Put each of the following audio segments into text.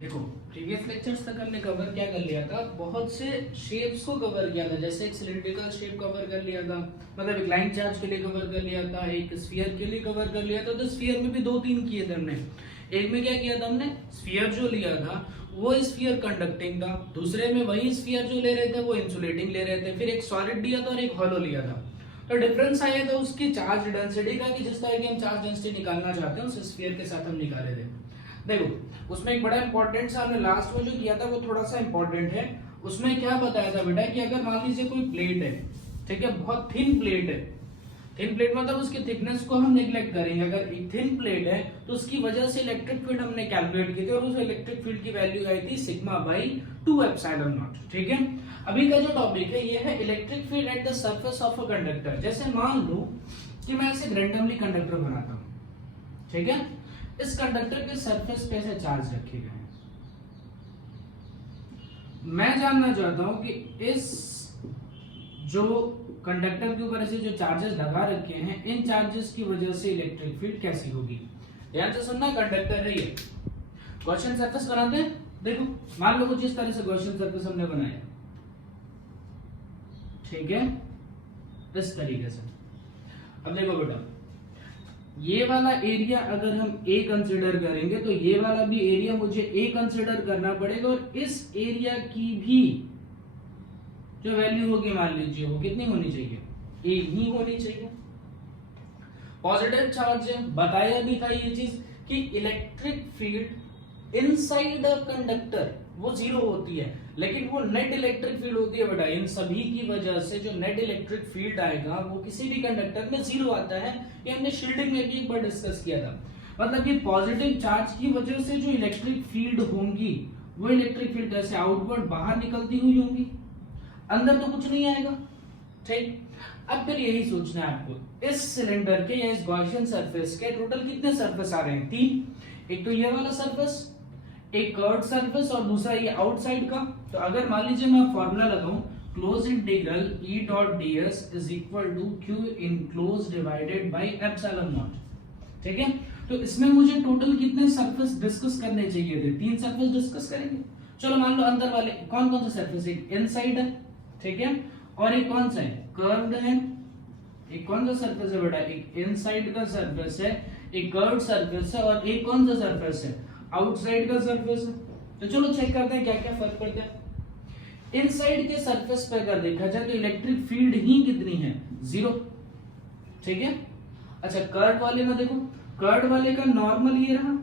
देखो previous lectures तक हमने कवर क्या कर लिया था, बहुत से शेप्स को कवर किया था। जैसे एक सिलिंड्रिकल शेप कवर कर लिया था, मतलब एक लाइन चार्ज के लिए कवर कर लिया था, एक स्फीयर के लिए कवर कर लिया था। तो स्फीयर में भी दो तीन किए थे हमने। एक में क्या किया था हमने, स्फीयर जो लिया था वो स्फीयर कंडक्टिंग था, दूसरे में वही स्फीयर जो ले रहे थे वो इंसुलेटिंग ले रहे थे, फिर एक सॉलिड लिया था और एक हॉलो लिया था। तो डिफरेंस आया था उसकी चार्ज डेंसिटी का, कि जिस तरह की हम चार्ज डेंसिटी निकालना चाहते हैं उस स्फीयर के साथ हम निकाले थे। देखो उसमें एक बड़ा इंपॉर्टेंट सा हमने लास्ट में जो किया था वो थोड़ा सा इंपॉर्टेंट है। उसमें क्या बताया था बेटा कि अगर मान लीजिए कोई प्लेट है, ठीक है, बहुत थिन प्लेट है। थिन प्लेट मतलब उसकी थिकनेस को हम नेग्लेक्ट करेंगे। अगर एक थिन प्लेट है तो उसकी वजह से इलेक्ट्रिक फील्ड हमने कैलकुलेट की थी और उस इलेक्ट्रिक फील्ड की वैल्यू आई थी सिग्मा बाई 2 एप्सिलॉन नॉट। ठीक है, अभी का जो टॉपिक है ये है electric field at the surface of a conductor. जैसे मान लो कि मैं ऐसे रैंडमली कंडक्टर बनाता हूं, ठीक है, इस कंडक्टर के सरफेस पे ऐसे चार्ज रखे गए हैं। मैं जानना चाहता हूं कि इस जो कंडक्टर के ऊपर ऐसे जो चार्जेस लगा रखे हैं, इन चार्जेस की वजह से इलेक्ट्रिक फील्ड कैसी होगी। ध्यान से सुनना, कंडक्टर है ये। गॉसियन सरफेस बनाते हैं। देखो मान लो कुछ इस तरह से गॉसियन सरफेस हमने बनाया, ठीक है, इस तरीके से। अब देखो बेटा, ये वाला एरिया अगर हम A कंसिडर करेंगे तो ये वाला भी एरिया मुझे A कंसिडर करना पड़ेगा, और इस एरिया की भी जो वैल्यू होगी मान लीजिए वो कितनी होनी चाहिए, A ही होनी चाहिए। पॉजिटिव चार्ज है, बताया भी था ये चीज कि electric field inside a conductor वो जीरो होती है, लेकिन वो नेट इलेक्ट्रिक फील्ड होती है बेटा। इन सभी की वजह से जो नेट इलेक्ट्रिक फील्ड आएगा वो किसी भी कंडक्टर में जीरो आता है। ये हमने शील्डिंग में भी एक बार डिस्कस किया था। मतलब कि पॉजिटिव चार्ज की वजह से जो इलेक्ट्रिक फील्ड होंगी वो इलेक्ट्रिक फील्ड जैसे आउटवर्ड बाहर निकलती हुई होंगी, अंदर तो कुछ नहीं आएगा। ठीक, अब फिर यही सोचना है आपको, इस सिलेंडर के या इस गॉसियन सरफेस के टोटल कितने सरफेस आ रहे हैं, 3। एक तो ये वाला सरफेस, एक कर्व्ड सरफेस, और दूसरा ये आउटसाइड का। तो अगर मान लीजिए मैं फॉर्मूला लगाऊं, close integral E dot ds is equal to q enclose divided by epsilon naught. ठीक है, तो इसमें मुझे टोटल कितने सरफेस डिस्कस करने चाहिए थे, 3 सरफेस डिस्कस करेंगे। चलो मान लो अंदर वाले कौन कौन से सरफेस, एक इनसाइड है, ठीक है, और एक कौन सा है, कर्व्ड है। एक कौन सा सरफेस है बेटा, एक इनसाइड का सरफेस है, एक कर्व्ड सरफेस है, और एक कौन सा सरफेस है, आउटसाइड का सरफेस है। तो चलो चेक करते हैं क्या क्या फर्क पड़ता है। इनसाइड के सरफेस पे अगर देखा जाए तो इलेक्ट्रिक फील्ड ही कितनी है, 0। ठीक है, अच्छा कर्व वाले में देखो, कर्व वाले का नॉर्मल ये रहा,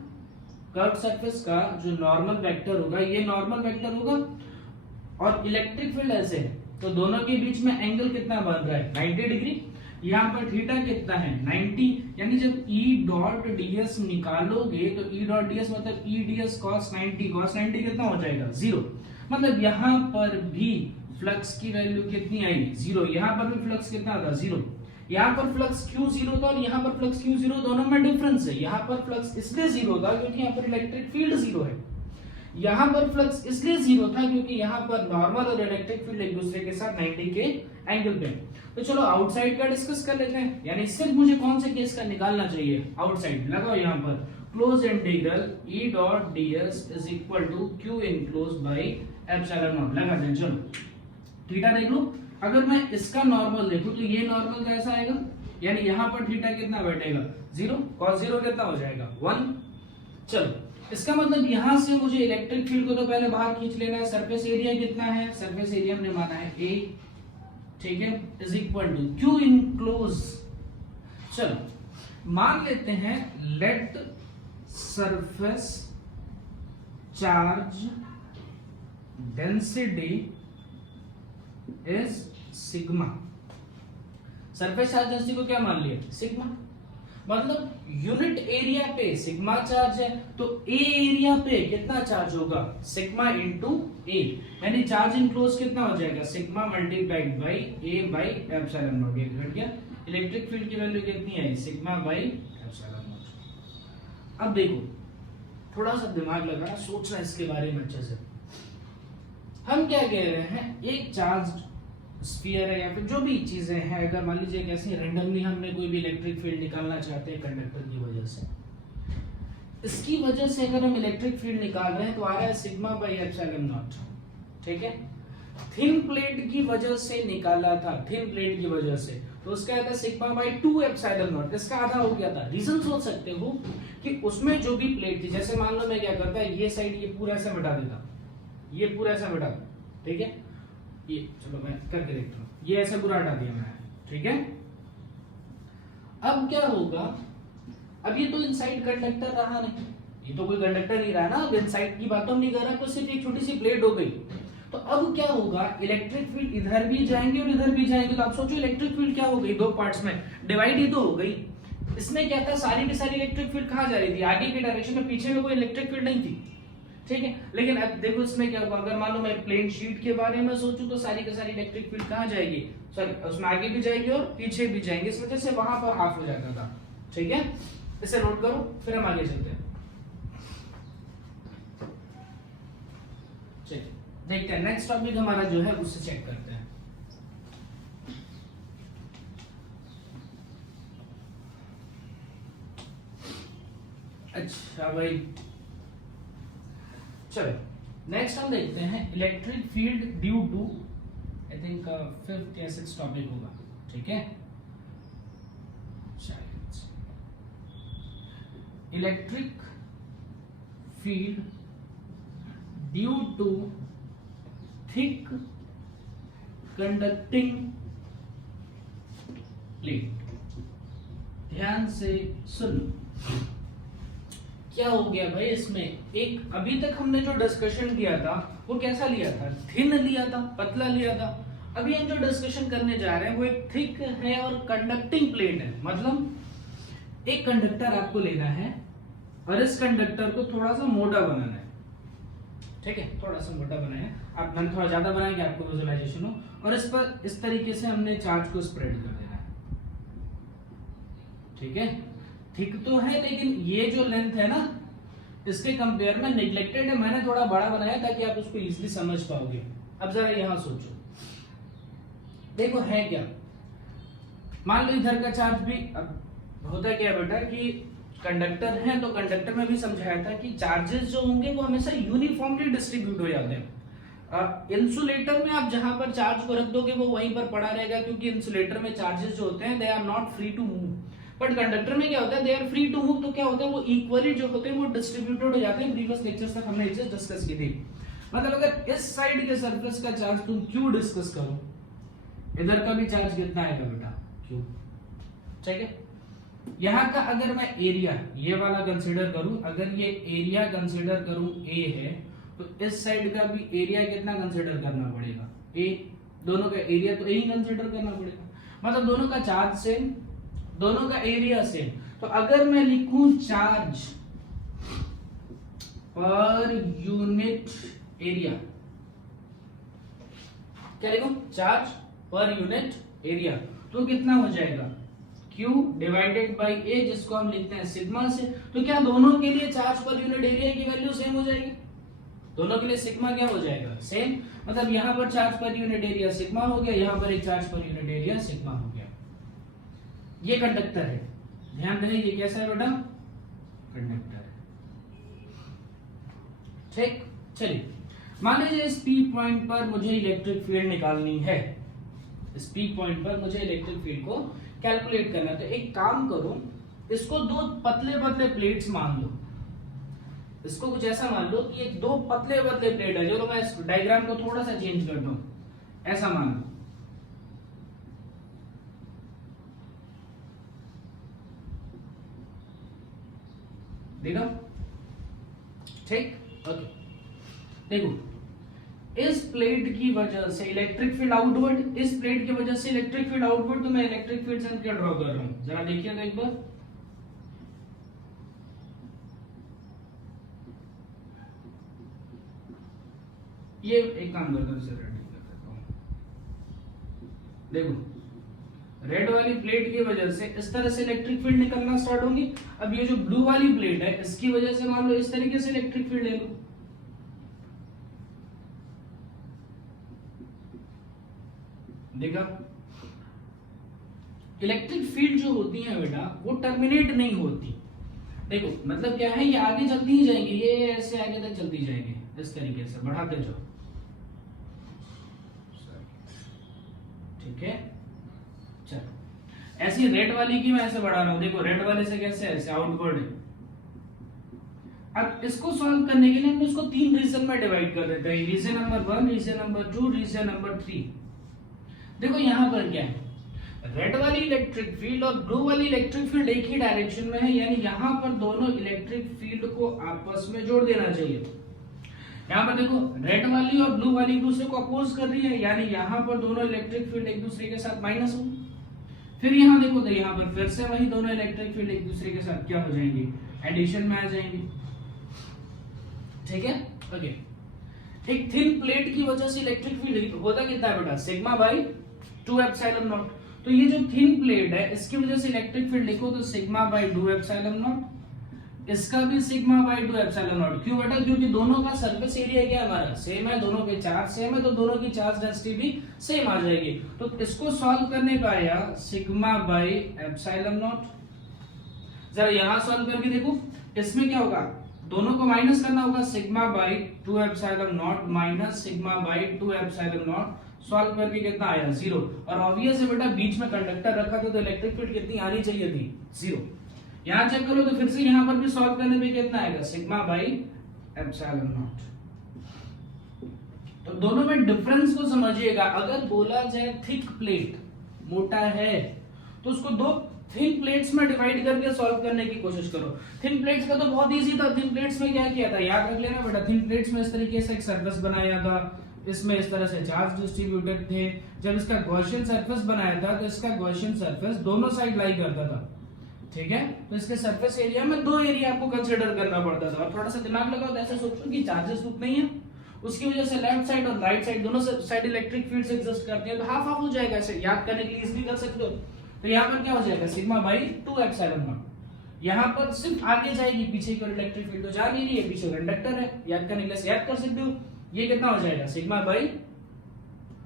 कर्व सरफेस का जो नॉर्मल वेक्टर होगा ये नॉर्मल वेक्टर होगा, और इलेक्ट्रिक फील्ड ऐसे है तो दोनों के बीच में एंगल कितना बन रहा है, 90 डिग्री। यहाँ पर थीटा कितना है, 90। यानी जब E डॉट ds निकालोगे तो E डॉट ds मतलब E ds cos 90, cos 90 कितना हो जाएगा, 0। मतलब यहाँ पर भी फ्लक्स की वैल्यू कितनी आई, 0। यहाँ पर भी फ्लक्स कितना था, 0। यहाँ पर फ्लक्स क्यों 0 था और यहाँ पर फ्लक्स क्यों 0, दोनों में डिफरेंस है। यहाँ पर फ्लक्स इसलिए 0 था क्योंकि यहाँ पर इलेक्ट्रिक फील्ड 0 है। यहाँ पर फ्लक्स इसलिए 0 था क्योंकि यहाँ पर नॉर्मल और इलेक्ट्रिक फील्ड एक दूसरे के साथ 90 के एंगल पे। तो चलो आउटसाइड का डिस्कस कर लेते हैं, यानी सिर्फ मुझे कौन से केस का निकालना चाहिए, आउटसाइड। लगाओ यहाँ पर close integral E dot ds is equal to q enclose by epsilon naught. लगा दें, चलो थीटा देख लो। अगर मैं इसका नॉर्मल देखूं तो ये नॉर्मल कैसा आएगा, यानी यहाँ पर थीटा कितना बैठेगा, 0, cos 0 कितना हो जाएगा, 1। चलो इसका मतलब यहां से मुझे इलेक्ट्रिक फील्ड को तो पहले बाहर खींच लेना है। सरफेस एरिया कितना है, सरफेस एरिया हमने माना है A, ठीक है, is equal to q enclose. चलो मान लेते हैं let surface charge density is sigma. Surface charge density को क्या मान लिया, सिग्मा। मतलब यूनिट एरिया पे सिग्मा चार्ज है तो ए एरिया पे कितना चार्ज होगा, सिग्मा इंटू ए। यानी चार्ज इनक्लोज कितना हो जाएगा, sigma multiplied by A by epsilon not. ये घट गया, इलेक्ट्रिक फील्ड की वैल्यू कितनी आई, सिग्मा बाई एप्सिलॉन नॉट। अब देखो थोड़ा सा दिमाग लगाना, सोचना इसके बारे में अच्छे से। हम क्या कह रहे हैं, एक चार्ज स्फीयर है या फिर जो भी चीजें हैं, अगर मान लीजिए कैसे रैंडमली हमने कोई भी इलेक्ट्रिक फील्ड निकालना चाहते हैं कंडक्टर की वजह से, इसकी वजह से अगर हम इलेक्ट्रिक फील्ड निकाल रहे हैं तो आ रहा है सिग्मा बाई एप्सिलॉन नॉट, ठीक है। थिन प्लेट की वजह से निकाला था, थिन प्लेट की वजह से, तो उसका आता है सिग्मा बाई 2 एप्सिलॉन नॉट, इसका आधा हो गया था। रीजन सोच सकते हो कि उसमें जो भी प्लेट थी, जैसे मान लो मैं क्या करता, ये साइड ये पूरा ऐसा मिटा देता, ये पूरा ऐसा मिटा देता, ठीक है। ये चलो मैं करके देखता हूँ, ये ऐसा पूरा हटा दिया मैंने, ठीक है। अब क्या होगा, अब ये तो इनसाइड कंडक्टर रहा नहीं, ये तो कोई कंडक्टर नहीं रहा ना, अब इनसाइड की बात तो हम नहीं कर रहे, तो सिर्फ एक छोटी सी प्लेट हो गई। तो अब क्या होगा, इलेक्ट्रिक फील्ड इधर भी जाएंगे और इधर भी जाएंगे, तो आप सोचो इलेक्ट्रिक फील्ड क्या हो गई, दो पार्ट्स में डिवाइड ही तो हो गई। इसमें क्या था, सारी की सारी इलेक्ट्रिक फील्ड कहाँ जा रही थी, आगे की डायरेक्शन में, पीछे में कोई इलेक्ट्रिक फील्ड नहीं थी, ठीक है। लेकिन अब देखो इसमें क्या होगा, अगर मान लो मैं प्लेन शीट के बारे में सोचूं तो सारी की सारी इलेक्ट्रिक फील्ड कहाँ जाएगी, सॉरी उसमें आगे भी जाएगी और पीछे भी जाएंगे, इस वजह से वहां पर हाफ हो जाता था, ठीक है। इसे नोट करो, फिर हम आगे चलते हैं। चलिए देखते हैं, नेक्स्ट टॉपिक हमारा जो है उससे चेक करते हैं। अच्छा भाई, चलो नेक्स्ट हम देखते हैं electric field due to, I think 5th या 6th टॉपिक होगा, ठीक है। Electric field due to thick conducting plate. ध्यान से सुन, क्या हो गया भाई, इसमें एक अभी तक हमने जो डिस्कशन किया था वो कैसा लिया था, थिन लिया था, पतला लिया था। अभी हम जो डिस्कशन करने जा रहे हैं वो एक थिक है और कंडक्टिंग प्लेट है। मतलब एक कंडक्टर आपको लेना है और इस कंडक्टर को थोड़ा सा मोटा बनाना है, ठीक है, थोड़ा सा मोटा बनाया, आप मैंने थोड़ा ज्यादा बनाया कि आपको विजुअलाइजेशन हो, और इस पर इस तरीके से हमने चार्ज को स्प्रेड कर देना है, ठीक है। थिक तो है लेकिन ये जो लेंथ है ना इसके कंपेयर में नेग्लेक्टेड है, मैंने थोड़ा बड़ा बनाया ताकि आप उसको इजीली समझ पाओगे। अब जरा यहां सोचो, देखो है क्या, मान लो इधर का चार्ज भी, अब होता क्या बेटा कि कंडक्टर है तो कंडक्टर में भी समझाया था कि चार्जेस जो होंगे वो हमेशा यूनिफॉर्मली डिस्ट्रीब्यूट हो जाते हैं। इंसुलेटर में आप जहां पर चार्ज को रख दोगे वो वहीं पर पड़ा रहेगा, क्योंकि इंसुलेटर में चार्जेस जो होते हैं they are not free to move. But conductor में क्या होता है, they are free to move, तो क्या होता है वो इक्वली जो होते हैं वो डिस्ट्रीब्यूटेड हो जाते हैं। प्रीवियस लेक्चर्स तक हमने ये चीज डिस्कस की थी। मतलब अगर इस साइड के सरफेस का चार्ज तुम क्यों डिस्कस करो, इधर का भी चार्ज कितना आएगा बेटा, क्यों, ठीक है। यहाँ का अगर मैं एरिया ये वाला कंसीडर करूं, अगर ये एरिया कंसीडर करूं ए है, तो इस साइड का भी एरिया कितना कंसीडर करना पड़ेगा, ए, दोनों का एरिया तो ए ही कंसीडर करना पड़ेगा। मतलब दोनों का चार्ज सेम, दोनों का एरिया सेम। तो अगर मैं लिखूं चार्ज पर यूनिट एरिया, क्या लिखूं, चार्ज पर यूनिट एरिया, तो कितना हो जाएगा, Q डिवाइडेड बाई A, जिसको हम लिखते हैं सिग्मा से। तो क्या दोनों के लिए चार्ज पर यूनिट एरिया की वैल्यू सेम हो जाएगी, दोनों के लिए सिग्मा क्या हो जाएगा, सेम। मतलब यहाँ पर charge per unit area sigma हो गया, यहाँ पर एक charge per unit area sigma हो गया। ये कंडक्टर है, ध्यान रहे ये कैसा है बेटा, कंडक्टर है, ठीक। चलिए मान लीजिए इस P पॉइंट पर मुझे इलेक्ट्रिक फील्ड निकालनी है, इस P पॉइंट पर मुझे इलेक्ट्रिक फील्ड को कैलकुलेट करना है। तो एक काम करो, इसको दो पतले पतले प्लेट्स मान लो, इसको कुछ ऐसा मान लो कि ये दो पतले पतले प्लेट है, चलो मैं इस डायग्राम को थोड़ा सा चेंज करता हूं, ऐसा मान लो, देखो, ठीक, ओके। देखो इस प्लेट की वजह से इलेक्ट्रिक फील्ड आउटवर्ड, इस प्लेट की वजह से इलेक्ट्रिक फील्ड आउटवर्ड, तो मैं इलेक्ट्रिक फील्ड से क्या ड्रॉ कर रहा हूं, जरा देखिए तो एक बार, ये एक काम करता हूं, इसे रेड कर देता हूं। देखो रेड वाली प्लेट की वजह से इस तरह से इलेक्ट्रिक फील्ड निकलना स्टार्ट होगी। अब ये जो ब्लू वाली प्लेट है इसकी वजह से मान लो इस तरीके से इलेक्ट्रिक फील्ड ले लो, देखा, इलेक्ट्रिक फील्ड जो होती है बेटा वो टर्मिनेट नहीं होती, देखो मतलब क्या है, ये आगे चलती ही जाएंगे, ये ऐसे आगे तक चलती जाएंगे, इस तरीके से बढ़ाते जाओ, ठीक है। चलो ऐसी रेड वाली की मैं ऐसे बढ़ा रहा हूं, देखो रेड वाले से कैसे ऐसे आउटवर्ड है। अब इसको सॉल्व करने के लिए हम इसको 3 रीजन में डिवाइड कर देते हैं, region number 1, region number 2, region number 3। देखो यहाँ पर क्या है, रेड वाली इलेक्ट्रिक फील्ड और ब्लू वाली इलेक्ट्रिक फील्ड एक ही डायरेक्शन में है, यानी यहाँ पर दोनों इलेक्ट्रिक फील्ड को आपस में जोड़ देना चाहिए। यहाँ पर देखो रेड वाली और ब्लू वाली एक दूसरे को अपोज कर रही है, यानी यहाँ पर दोनों इलेक्ट्रिक फील्ड एक दूसरे के साथ माइनस हो। फिर यहाँ देखो तो यहाँ पर फिर से वही दोनों इलेक्ट्रिक फील्ड एक दूसरे के साथ क्या हो जाएंगी, एडिशन में आ जाएंगी, ठीक है। ओके, एक थिन प्लेट की वजह से इलेक्ट्रिक फील्ड होता कितना है बेटा, सिग्मा बाई 2 एप्सिलॉन नॉट। तो ये जो थिन प्लेट है इसकी वजह से इलेक्ट्रिक फील्ड लिखो तो सिग्मा बाई 2 एप्सिलॉन नॉट, इसका भी सिग्मा बाई 2 एप्सिलॉन नॉट। क्यों बेटा, क्योंकि दोनों का सरफेस एरिया क्या हमारा सेम है, दोनों के चार्ज सेम है, तो दोनों की चार्ज डेंसिटी भी सेम आ जाएगी। तो इसको सॉल्व करने का आया सिग्मा बाई एप्सिलॉन नॉट। जरा यहां सॉल्व करके देखो, इसमें क्या होगा, दोनों को माइनस करना होगा, sigma by 2 epsilon not minus sigma by 2 epsilon not. Solve करके कितना आया, 0। और ऑब्वियस है बेटा बीच में कंडक्टर रखा था तो इलेक्ट्रिक फील्ड कितनी आनी चाहिए थी, 0। यहां चेक करो तो फिर से यहां पर भी सॉल्व करने पे कितना आएगा, सिग्मा बाई एप्सिलॉन नॉट। तो दोनों में डिफरेंस को समझिएगा। अगर बोला जाए थिक प्लेट मोटा है तो उसको 2 थिन प्लेट्स में डिवाइड करके सॉल्व करने की कोशिश करो। थिन प्लेट्स का तो बहुत इजी था, थिन प्लेट्स में क्या किया था याद रख लेना बेटा, थिन प्लेट्स में इस तरीके से एक सरफेस बनाया था, इसमें इस तरह से चार्ज डिस्ट्रीब्यूटेड थे। जब इसका गॉसियन सरफेस बनाया था तो इसका गॉसियन सरफेस दोनों साइड लाई करता था, ठीक है। तो इसके सरफेस एरिया में 2 एरिया आपको कंसीडर करना पड़ता था। और थोड़ा सा दिमाग लगाओ तो ऐसे सोचो कि चार्जेस उतने ही है, उसकी वजह से लेफ्ट साइड और राइट साइड दोनों साइड इलेक्ट्रिक फील्ड्स एग्जिस्ट करती हैं, तो हाफ हाफ हो जाएगा। ऐसे याद करने के लिए इजीली कर सकते हो। तो यहाँ पर क्या हो जाएगा, सिग्मा बाई 2 एप्सिलॉन नॉट। यहाँ पर सिर्फ आगे जाएगी, पीछे की इलेक्ट्रिक फील्ड तो जा नहीं रही है, पीछे कंडक्टर है, याद करने के लिए याद कर सकते हो। ये कितना हो जाएगा, सिग्मा बाई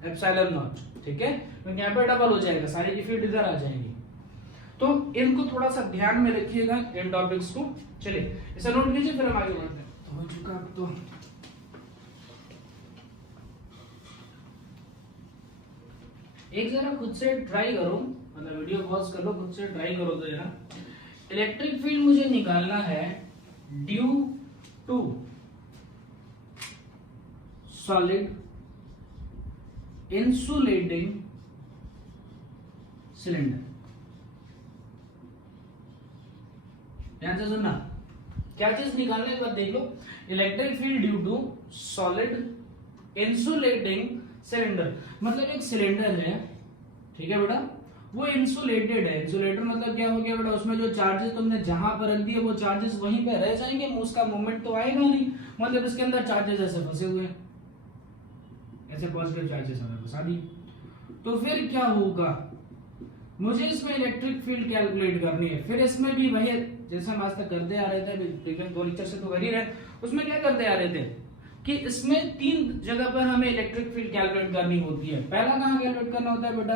एप्सिलॉन नॉट, ठीक है। तो यहाँ पर डबल हो जाएगा, सारी की फील्ड इधर आ जाएंगी। तो इनको थोड़ा सा ध्यान में रखिएगा इन टॉपिक्स को। चलिए इसे नोट कीजिए, फिर हम आगे बढ़ते हैं। तो हो चुका अब तो एक जरा खुद से ट्राई करो, मतलब वीडियो पॉज कर लो, खुद से ट्राई करो तो जरा। इलेक्ट्रिक फील्ड मुझे निकालना है due to solid insulating cylinder. ध्यान से सुनना, क्या चीज निकालने के बाद देख लो, electric field due to solid insulating cylinder. मतलब एक सिलेंडर है, ठीक है बेटा, वो इंसुलेटेड है। इंसुलेटर मतलब क्या हो गया बेटा, उसमें जो चार्जेस तुमने जहां पर रख दिए वो चार्जेस वहीं पे रह जाएंगे, उसका मूवमेंट तो आएगा नहीं। मतलब इसके अंदर चार्जेस ऐसे फंसे हुए हैं, ऐसे पॉजिटिव चार्जेस हमें फंसा दिए। तो फिर क्या होगा, मुझे इसमें इलेक्ट्रिक फील्ड कैलकुलेट करनी है। फिर इसमें भी वही जैसे हम आज तक करते आ रहे थे, प्रीवियस 2 लेक्चर से तो कर ही रहे, उसमें क्या करते आ रहे थे कि इसमें 3 जगह पर हमें इलेक्ट्रिक फील्ड कैलकुलेट करनी होती है। पहला कहाँ कैलकुलेट करना होता है बेटा,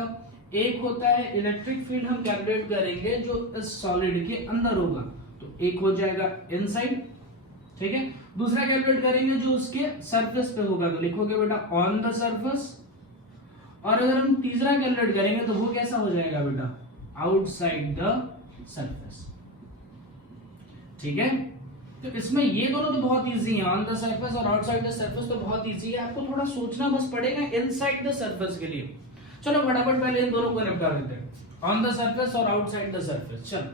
एक होता है इलेक्ट्रिक फील्ड हम कैलकुलेट करेंगे जो इस सॉलिड के अंदर होगा, तो एक हो जाएगा इनसाइड, ठीक है। दूसरा कैलकुलेट करेंगे जो उसके सरफेस पे होगा, तो लिखोगे बेटा ऑन द सरफेस। और अगर हम तीसरा कैलकुलेट करेंगे तो वो कैसा हो जाएगा बेटा, आउटसाइड द सरफेस, ठीक है। तो इसमें ये दोनों तो बहुत इजी है, ऑन द सरफेस और आउटसाइड द सरफेस तो बहुत इजी है, आपको थोड़ा सोचना बस पड़ेगा इनसाइड द सरफेस के लिए। चलो फटाफट पहले इन दोनों को निपटा लेते हैं, ऑन द सरफेस और आउटसाइड द सरफेस। चलो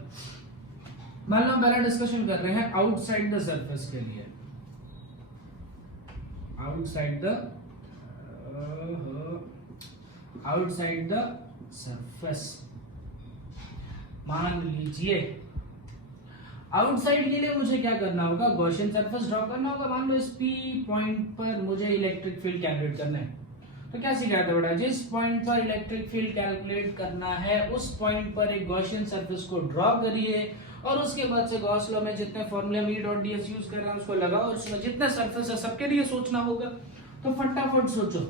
मान लो पहला डिस्कशन कर रहे हैं आउटसाइड द सरफेस के लिए। आउटसाइड द सरफेस, मान लीजिए आउटसाइड के लिए मुझे क्या करना होगा, गॉसियन सरफेस ड्रॉ करना होगा। मान लो इस P पॉइंट पर मुझे इलेक्ट्रिक फील्ड कैलकुलेट करना है, तो क्या सिखाया था बेटा, जिस पॉइंट पर इलेक्ट्रिक फील्ड कैलकुलेट करना है उस पॉइंट पर एक गॉसियन सरफेस को ड्रॉ करिए, और उसके बाद से गॉस लॉ में जितने फॉर्मूले हम E.ds यूज कर रहे हैं उसको लगाओ, और उसमें जितने सरफेस है सबके लिए सोचना होगा। तो फटाफट सोचो,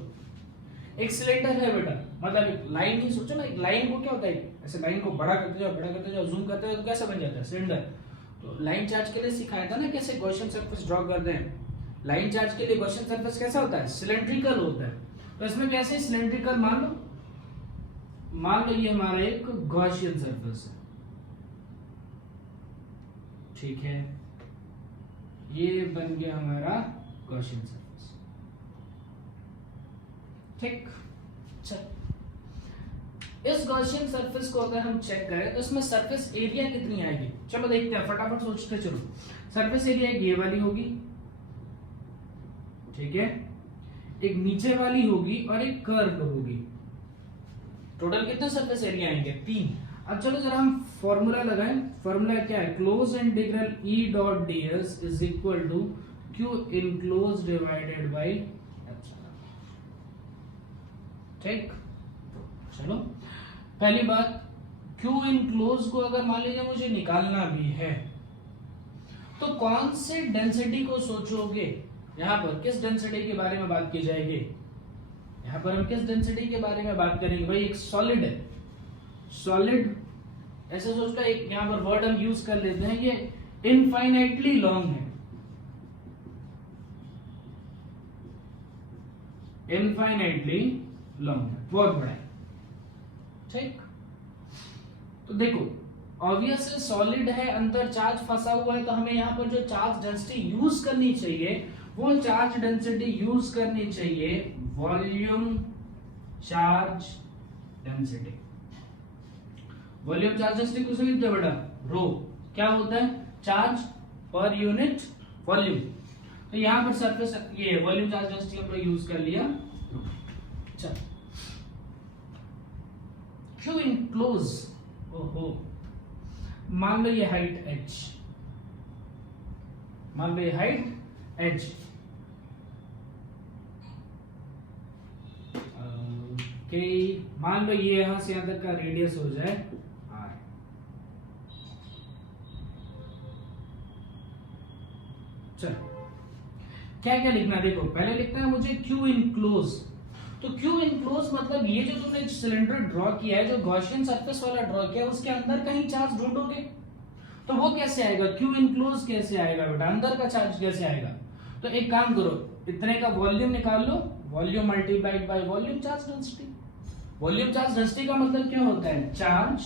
एक सिलेंडर है बेटा, मतलब एक लाइन ही सोचो ना, एक लाइन को क्या होता है, ऐसे लाइन को बड़ा करते जाओ जूम करते जाओ तो कैसा बन जाता है सिलेंडर। तो लाइन चार्ज के लिए सिखाया था ना कैसे गॉसियन सरफेस ड्रॉ करते हैं। लाइन चार्ज के लिए गॉसियन सरफेस कैसा होता है, सिलेंड्रिकल होता है। तो इसमें कैसे सिलेंड्रिकल, मान लो ये हमारा एक गॉसियन सरफेस है, ठीक है, ये बन गया हमारा गॉसियन सरफेस, ठीक। चल, इस गॉसियन सरफेस को अगर हम चेक करें तो इसमें सरफेस एरिया कितनी आएगी, चलो देखते हैं, फटाफट सोचते चलो। सरफेस एरिया एक ये वाली होगी, ठीक है, एक नीचे वाली होगी और एक कर्व होगी। टोटल कितने सरफेस एरिया आएंगे, 3। अब चलो जरा हम फॉर्मूला लगाएं। फॉर्मूला क्या है, close integral E dot ds is equal to q enclose divided by epsilon, ठीक। चलो पहली बात, क्यू इनक्लोज को अगर मान लीजिए मुझे निकालना भी है तो कौन से डेंसिटी को सोचोगे, यहां पर किस डेंसिटी के बारे में बात की जाएगी, यहां पर हम किस डेंसिटी के बारे में बात करेंगे, भाई एक सॉलिड है, सॉलिड ऐसे सोचकर एक यहां पर वर्ड हम यूज कर लेते हैं, ये इनफाइनाइटली लॉन्ग है, इनफाइनाइटली लॉन्ग है, बहुत बड़ा है, ठीक। तो देखो ऑब्वियस है, सॉलिड है, अंदर चार्ज फंसा हुआ है, तो हमें यहाँ पर जो चार्ज डेंसिटी यूज करनी चाहिए वो चार्ज डेंसिटी यूज करनी चाहिए volume charge density. Volume charge density कुछ नहीं बेटा, रो क्या होता है, चार्ज पर यूनिट वॉल्यूम। तो यहां पर सरफेस ये वॉल्यूम चार्ज डेंसिटी हम लोग यूज कर लिया। चल, क्यू इनक्लोज, ओहो, मान लो ये हाइट h, मान लो ये हाइट h, मान लो ये यहां से यहां तक का रेडियस हो जाए r। चलो क्या क्या लिखना, देखो पहले लिखना है मुझे क्यू इनक्लोज। तो क्यू इनक्लोज मतलब ये जो तुमने सिलेंडर ड्रॉ किया है, जो गॉसियन सरफेस वाला ड्रॉ किया है, उसके अंदर कहीं चार्ज ढूंढोगे तो वो कैसे आएगा, क्यू इनक्लोज कैसे आएगा बेटा, अंदर का चार्ज कैसे आएगा। तो एक काम करो, इतने का वॉल्यूम निकाल लो, volume multiplied by volume charge density. Volume charge density का मतलब क्या होता है, चार्ज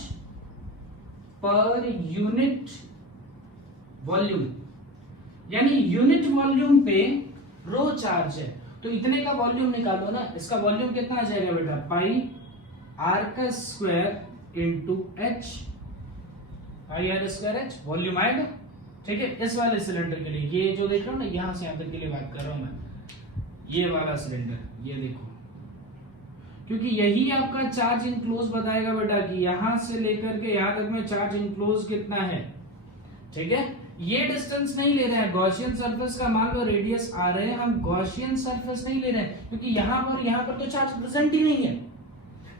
पर यूनिट वॉल्यूम, यानी यूनिट वॉल्यूम पे रो चार्ज है, तो इतने का वॉल्यूम निकालो ना, इसका वॉल्यूम कितना आ जाएगा बेटा, पाई आर का square into h, pi are square h, volume आएगा, ठीक है। इस वाले सिलेंडर के लिए, ये जो देख रहे हो ना, यहां से यहां तक के लिए बात कर रहा हूं मैं, ये वाला सिलेंडर, ये देखो, क्योंकि यही आपका चार्ज इनक्लोज बताएगा बेटा कि यहां से लेकर के यहां तक में चार्ज इनक्लोज कितना है, ठीक है। ये डिस्टेंस नहीं ले रहे हैं, गॉसियन सरफेस का मान लो रेडियस आ रहे हैं, हम गॉसियन सरफेस नहीं ले रहे हैं, क्योंकि यहां पर तो चार्ज प्रेजेंट ही नहीं है,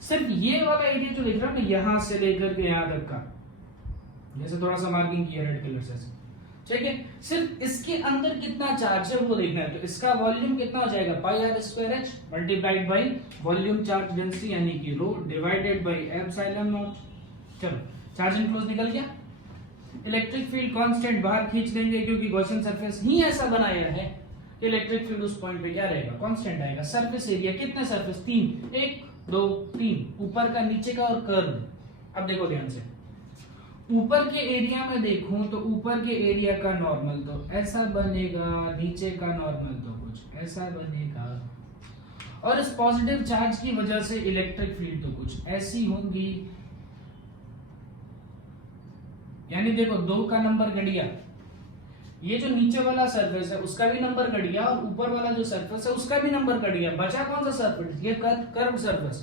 सिर्फ ये वाला एरिया जो लिख रहा है ना, यहां से लेकर के यहां तक का, जैसे थोड़ा सा मार्किंग किया रेड कलर से, ठीक है, सिर्फ इसके अंदर कितना चार्ज है वो देखना है। तो इसका वॉल्यूम कितना हो जाएगा, pi are square H multiplied by volume charge density यानी कि rho divided by epsilon naught. चलो चार्ज इनक्लोज निकल गया। इलेक्ट्रिक फील्ड कांस्टेंट बाहर खींच देंगे, क्योंकि गॉसियन सरफेस ही ऐसा बनाया है कि इलेक्ट्रिक फील्ड उस पॉइंट पे क्या रहेगा, कांस्टेंट आएगा। सरफेस एरिया कितने सरफेस, 3, 1 2 3, ऊपर का नीचे का और कर्व। अब देखो ध्यान से, ऊपर के एरिया में देखूं तो ऊपर के एरिया का नॉर्मल तो ऐसा बनेगा, नीचे का नॉर्मल तो कुछ ऐसा बनेगा, और इस पॉजिटिव चार्ज की वजह से इलेक्ट्रिक फील्ड तो कुछ ऐसी होंगी। यानी देखो 2 का नंबर घट गया, ये जो नीचे वाला सरफेस है उसका भी नंबर घट गया, और ऊपर वाला जो सरफेस है उसका भी नंबर घट गया। बचा कौन सा सरफेस, ये कर्व सरफेस।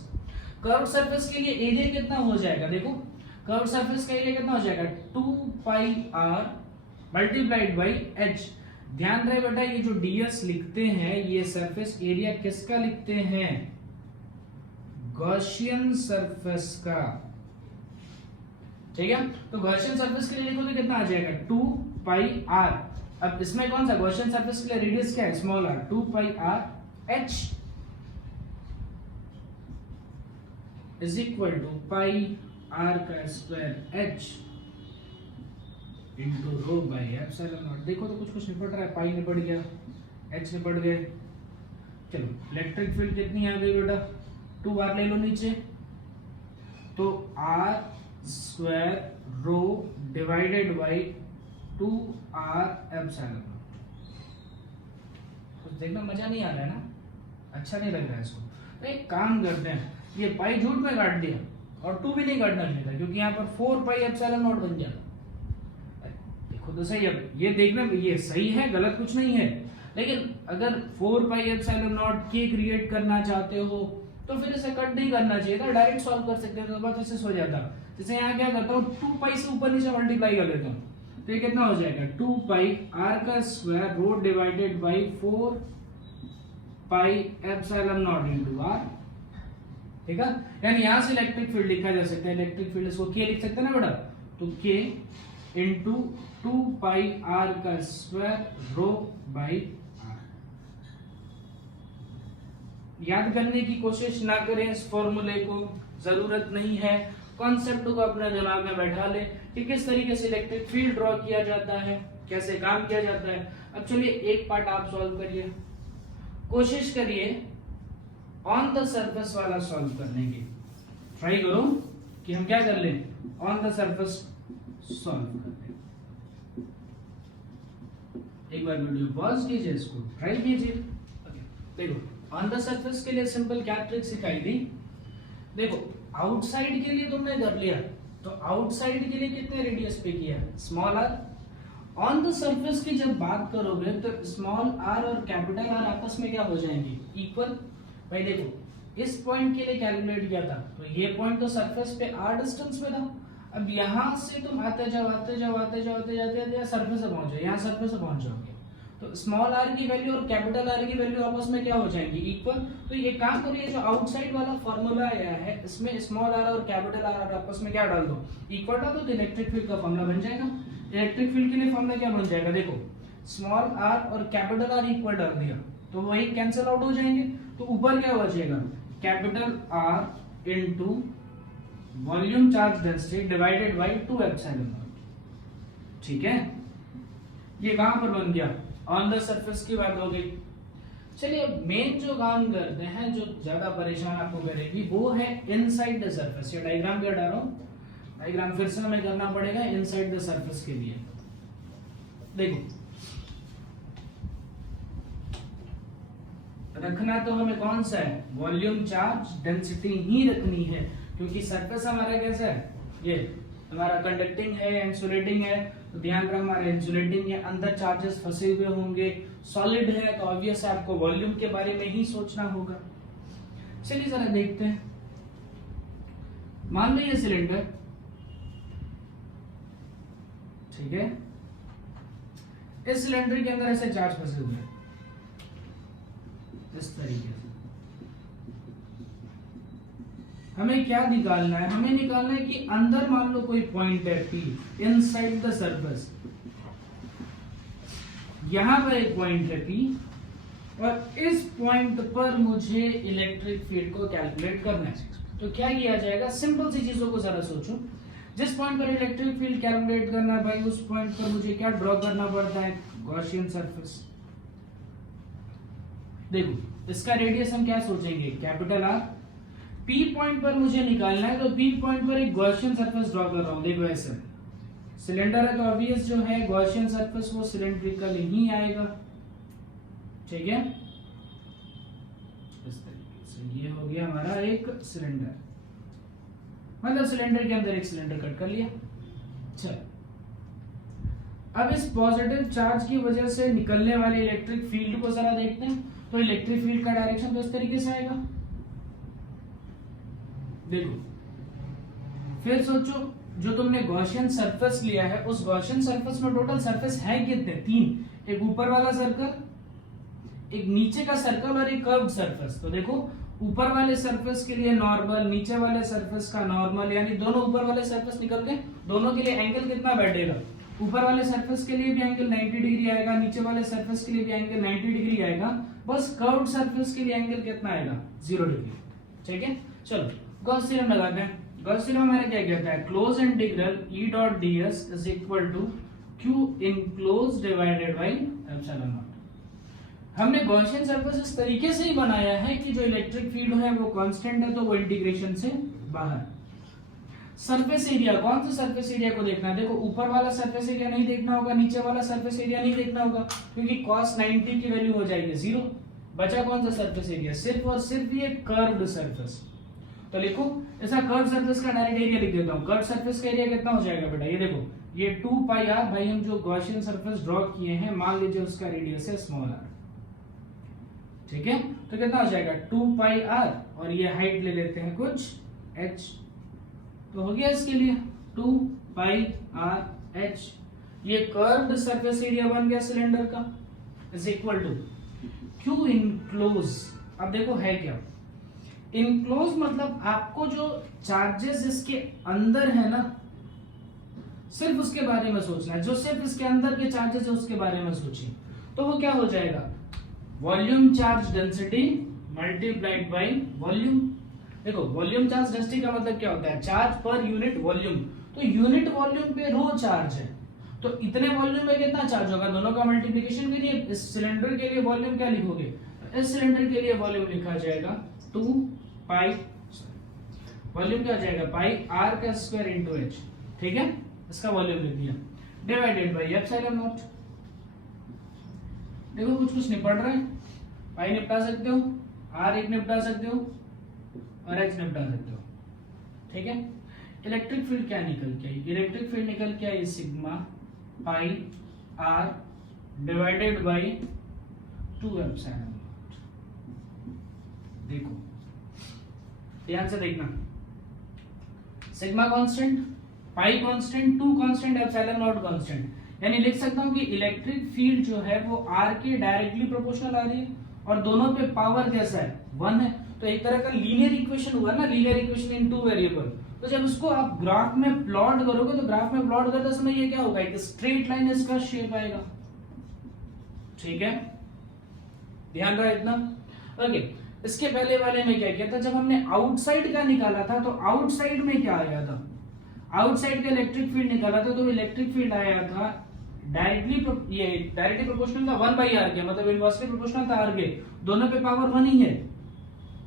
कर्व सरफेस के लिए एरिया कितना हो जाएगा, देखो कर्व सरफेस का एरिया कितना हो जाएगा, 2 pi are multiplied by H. ध्यान रहे बेटा, ये जो ds लिखते हैं ये सरफेस एरिया किसका लिखते हैं, गॉसियन सरफेस का, ठीक है। तो गॉसियन सरफेस के लिए लिखो तो कितना आ जाएगा, 2 पाई आर। अब इसमें कौन सा गॉसियन सरफेस के लिए रेडियस क्या है, small r, 2 pi R H is equal to pi are का square H into rho by epsilon naught. देखो तो कुछ कुछ निपट रहा है, पाई निपट गया, एच निपट गए। चलो इलेक्ट्रिक फील्ड कितनी आ गई बेटा, 2r ले लो नीचे, तो r square rho divided by 2r epsilon naught. कुछ देखना मजा नहीं आ रहा है ना, अच्छा नहीं लग रहा है इसको, तो एक काम करते हैं, ये पाई झूठ में काट दिया और 2 भी नहीं काटना चाहिए था, क्योंकि यहाँ पर 4 पाई एप्सिलॉन नॉट बन जाता। देखो तो सही, अब ये देखना ये सही है, गलत कुछ नहीं है, लेकिन अगर 4 पाई एप्सिलॉन नॉट के क्रिएट करना चाहते हो तो फिर इसे कट नहीं करना चाहिए था, डायरेक्ट सॉल्व कर सकते थे, तो बात इससे हो जाता। जैसे यहाँ क्या करता हूँ, 2 पाई से ऊपर नीचे मल्टीप्लाई कर लेता हूँ, तो ये कितना हो जाएगा, 2 पाई r का square rho divided by 4 pi epsilon naught into r। ठीक है, यानी यहां से इलेक्ट्रिक फील्ड लिखा जा सकता है, इलेक्ट्रिक फील्ड इसको k लिख सकते हैं ना बेटा, तो k इंटू 2 पाई r का स्क्वायर रो बाई r। याद करने की कोशिश ना करें इस फॉर्मूले को, जरूरत नहीं है, कॉन्सेप्ट को अपने दिमाग में बैठा ले कि किस तरीके से इलेक्ट्रिक फील्ड ड्रॉ किया जाता है, कैसे काम किया जाता है। अब चलिए एक पार्ट आप सॉल्व करिए, कोशिश करिए ऑन द सरफेस वाला सॉल्व करने की, ट्राई करो कि हम क्या कर लें, ऑन द सरफेस सॉल्व कर लें। एक बार वीडियो पॉज कीजिए, इसको ट्राई कीजिए। देखो ऑन द सरफेस के लिए सिंपल क्या ट्रिक सिखाई थी, देखो आउटसाइड के लिए तुमने कर लिया, तो आउटसाइड के लिए कितने रेडियस पे किया, small r। On the surface की जब बात करोगे तो स्मॉल r और कैपिटल R आपस में क्या हो जाएंगे, इक्वल। भाई देखो इस पॉइंट के लिए कैलकुलेट किया था, तो ये पॉइंट तो सरफेस पे r डिस्टेंस पे था, अब यहां से तुम आते जाओ आते जाओ आते जाओ आते जाते सरफेस से पहुंचो, यहाँ सरफेस से पहुंच जाओगे, तो स्मॉल r की वैल्यू और कैपिटल R की वैल्यू आपस में क्या हो जाएंगी, इक्वल। तो ये काम करिए, जो आउटसाइड वाला फार्मूला आया है इसमें स्मॉल r और कैपिटल R आपस में क्या डाल दो, इक्वल डाल दो, तो इलेक्ट्रिक फील्ड का फार्मूला बन जाएगा। इलेक्ट्रिक फील्ड के लिए फार्मूला क्या बन जाएगा, देखो स्मॉल r और कैपिटल R इक्वल डाल दिया तो वही कैंसिल आउट हो जाएंगे, तो ऊपर क्या बचेगा, capital R into volume charge density divided by 2 epsilon naught. ठीक है, ये कहां पर बन गया, ऑन द सरफेस की बात हो गई। चलिए अब मेन जो काम करते हैं, जो ज्यादा परेशान आपको करेगी, वो है इनसाइड द सरफेस। ये डायग्राम क्या डाल रहा हूं, डायग्राम फिर से हमें करना पड़ेगा इनसाइड द सरफेस के लिए। देखो रखना तो हमें कौन सा है, वॉल्यूम चार्ज डेंसिटी ही रखनी है, क्योंकि सरफेस हमारा कैसा है, ये हमारा कंडक्टिंग है, इंसुलेटिंग है, तो ध्यान रखना हमारे इंसुलेटिंग है, अंदर चार्जेस फंसे हुए होंगे, सॉलिड है, तो ऑब्वियस है आपको वॉल्यूम के बारे में ही सोचना होगा। चलिए जरा देखते हैं, मान लो ये सिलेंडर, ठीक है, इस सिलेंडर के अंदर ऐसे चार्ज फंसे हुए हैं इस तरीके से। हमें क्या निकालना है, हमें निकालना है कि अंदर मान लो कोई पॉइंट है P, इनसाइड द सरफेस, यहां पर एक पॉइंट है P, और इस पॉइंट पर मुझे इलेक्ट्रिक फील्ड को कैलकुलेट करना है। तो क्या किया जाएगा, सिंपल सी चीजों को जरा सोचो, जिस पॉइंट पर इलेक्ट्रिक फील्ड कैलकुलेट करना है भाई, उस पॉइंट पर मुझे क्या ड्रॉ करना पड़ता है, गॉसियन सरफेस। देखो इसका रेडियस हम क्या सोचेंगे, कैपिटल R। P पॉइंट पर मुझे निकालना है, तो P पॉइंट पर एक गॉसियन सरफेस ड्रॉ कर रहा हूं। देखो ऐसे सिलेंडर है, तो ऑब्वियस जो है गॉसियन सरफेस वो सिलेंड्रिकल ही आएगा, ठीक है, इस तरीके से। ये हो गया हमारा एक सिलेंडर, मतलब सिलेंडर के अंदर एक सिलेंडर कट कर लिया। चल अब इस पॉजिटिव चार्ज की वजह से निकलने वाले इलेक्ट्रिक फील्ड को जरा देखते हैं। तो इलेक्ट्रिक फील्ड का डायरेक्शन तो इस तरीके से आएगा। देखो फिर सोचो, जो तुमने गॉसियन सरफेस लिया है, उस गॉसियन सरफेस में टोटल सरफेस है कितने, 3, एक ऊपर वाला सर्कल, एक नीचे का सर्कल और एक कर्व्ड सरफेस। तो देखो ऊपर वाले सरफेस के लिए नॉर्मल, नीचे वाले सरफेस का नॉर्मल, यानी दोनों ऊपर वाले सरफेस निकल गए, दोनों के लिए एंगल कितना बैठेगा, ऊपर वाले सरफेस के लिए भी एंगल 90 डिग्री आएगा, नीचे वाले सरफेस के लिए भी एंगल 90 डिग्री आएगा, बस कर्व्ड सरफेस के लिए एंगल कितना आएगा, 0 डिग्री। ठीक है, चलो गॉस थ्योरम लगाते हैं। गॉस थ्योरम हमारा क्या कहता है, close integral E dot ds is equal to q enclose divided by epsilon naught. हमने गॉसियन सरफेस इस तरीके से ही बनाया है कि जो इलेक्ट्रिक फील्ड है वो कांस्टेंट है, तो वो इंटीग्रेशन से बाहर। सरफेस एरिया, कौन सा सरफेस एरिया को देखना है? देखो ऊपर वाला सरफेस एरिया नहीं देखना होगा, नीचे वाला सरफेस एरिया नहीं देखना होगा, क्योंकि cos 90 की वैल्यू हो जाएगी 0। बचा कौन सा सरफेस एरिया? सिर्फ और सिर्फ ये कर्व्ड सरफेस। तो लिखो ऐसा कर्व सरफेस का डायरेक्ट एरिया लिख देता हूं। कर्व सरफेस का एरिया कितना हो जाएगा बेटा? ये देखो, ये 2 पाई r, भाई हम जो गॉसियन सरफेस ड्रॉ किए हैं मान लीजिए उसका रेडियस है स्मॉल r, ठीक है? तो कितना हो जाएगा 2 पाई r, और ये हाइट ले लेते हैं कुछ h, तो हो गया इसके लिए 2 पाई r h। ये कर्व्ड सरफेस एरिया बन गया सिलेंडर का, is equal to q enclose. अब देखो है क्या इनक्लोज, मतलब आपको जो चार्जेस इसके अंदर है ना, सिर्फ उसके बारे में सोचना है। जो सिर्फ इसके अंदर के चार्जेस है उसके बारे में सोचिए, तो वो क्या हो जाएगा? Volume charge density multiplied by volume. देखो वॉल्यूम चार्ज डेंसिटी का मतलब क्या होता है? Charge per unit volume. तो यूनिट वॉल्यूम पे रो चार्ज है, तो इतने वॉल्यूम में कितना चार्ज होगा? दोनों का मल्टीप्लिकेशन करिए। इस सिलेंडर के लिए वॉल्यूम क्या लिखोगे? इस सिलेंडर के लिए वॉल्यूम लिखा जाएगा 2 पाई, वॉल्यूम क्या हो जाएगा? पाई r का स्क्वायर इनटू h, ठीक है? इसका वॉल्यूम लिख दिया, डिवाइडेड बाय एप्सिलॉन नॉट। देखो कुछ नहीं पढ़ रहा है, पाई निपटा सकते हो, r एक निपटा सकते हो और h निपटा सकते हो, ठीक है? इलेक्ट्रिक फील्ड क्या निकल के आई? इलेक्ट्रिक फील्ड निकल के आई sigma pi r divided by 2 epsilon naught. देखो ध्यान से देखना, sigma constant, pi constant, 2 constant, epsilon not constant. यानी लिख सकता हूं कि इलेक्ट्रिक फील्ड जो है वो r के डायरेक्टली प्रोपोर्शनल आ रही है, और दोनों पे पावर कैसा है? 1 है। तो एक तरह का लीनियर इक्वेशन हुआ ना, लीनियर इक्वेशन इन 2 वेरिएबल। तो जब इसको आप ग्राफ में प्लॉट करोगे, तो ग्राफ में प्लॉट करते समय ये क्या होगा? एक स्ट्रेट लाइन इसका शेप आएगा, ठीक है? ध्यान रहा इतना? ओके। इसके पहले वाले में क्या किया था? जब हमने आउटसाइड का निकाला था, तो आउटसाइड में क्या आया था? आउटसाइड का इलेक्ट्रिक फील्ड निकाला था, तो इलेक्ट्रिक फील्ड आया था डायरेक्टली प्रोपोर्शनल था 1 बाई r के, मतलब इनवर्सली प्रोपोर्शनल था r के, दोनों पे पावर 1 ही है,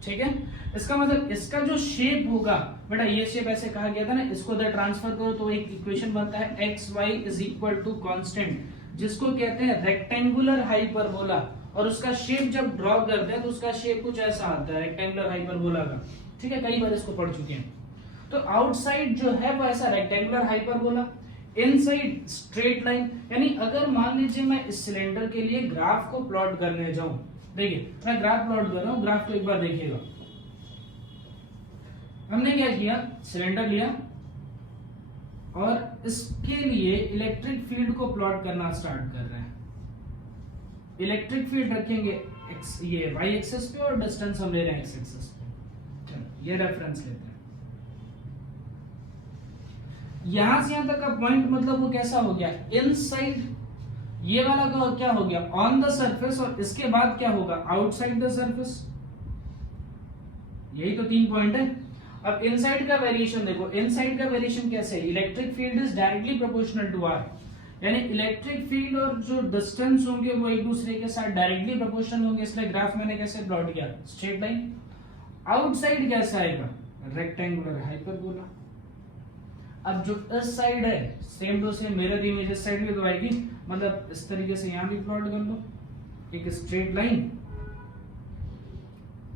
ठीक है? इसका मतलब इसका जो शेप होगा बेटा, ये शेप ऐसे कहा गया था ना, इसको अगर ट्रांसफर करो तो एक इक्वेशन बनता है x y is equal to constant, जिसको कहते हैं रेक्टेंगुलर हाइपरबोला। और उसका शेप जब ड्रॉ करते हैं तो उसका शेप कुछ ऐसा आता है रेक्टेंगुलर हाइपरबोला का, ठीक है? कई बार इसको पढ़ चुके हैं। तो आउटसाइड जो है वो ऐसा rectangular hyperbola, inside straight line. यानी अगर मान लीजिए मैं इस सिलेंडर के लिए ग्राफ को प्लॉट करने जाऊं, देखिए मैं ग्राफ प्लॉट कर रहा हूं, ग्राफ को एक बार देखिएगा। हमने क्या किया? सिलेंडर लिया और इसके लिए इलेक्ट्रिक फील्ड को प्लॉट करना स्टार्ट कर रहे हैं। इलेक्ट्रिक फील्ड रखेंगे एक्स, ये वाई एक्सिस पे, और डिस्टेंस हम ले रहे हैं एक्स एक्सिस पे। चलो ये रेफरेंस लेते हैं। यहां से यहां तक का पॉइंट मतलब वो कैसा हो गया? इनसाइड। ये वाला का क्या हो गया? On the surface. और इसके बाद क्या होगा? Outside the surface. यही तो 3 पॉइंट है। अब इनसाइड का वेरिएशन देखो, इनसाइड का वेरिएशन कैसे है? Electric field is directly proportional to r, यानी इलेक्ट्रिक फील्ड और जो डिस्टेंस होंगे वो एक दूसरे के साथ डायरेक्टली प्रोपोर्शनल होंगे, इसलिए ग्राफ मैंने कैसे प्लॉट किया? Straight line. आउटसाइड कैसा आएगा? Rectangular hyperbola. अब जो इस साइड है same to same mirror image इस साइड भी तो आएगी, मतलब इस तरीके से यहां भी प्लॉट कर लो, एक स्ट्रेट लाइन,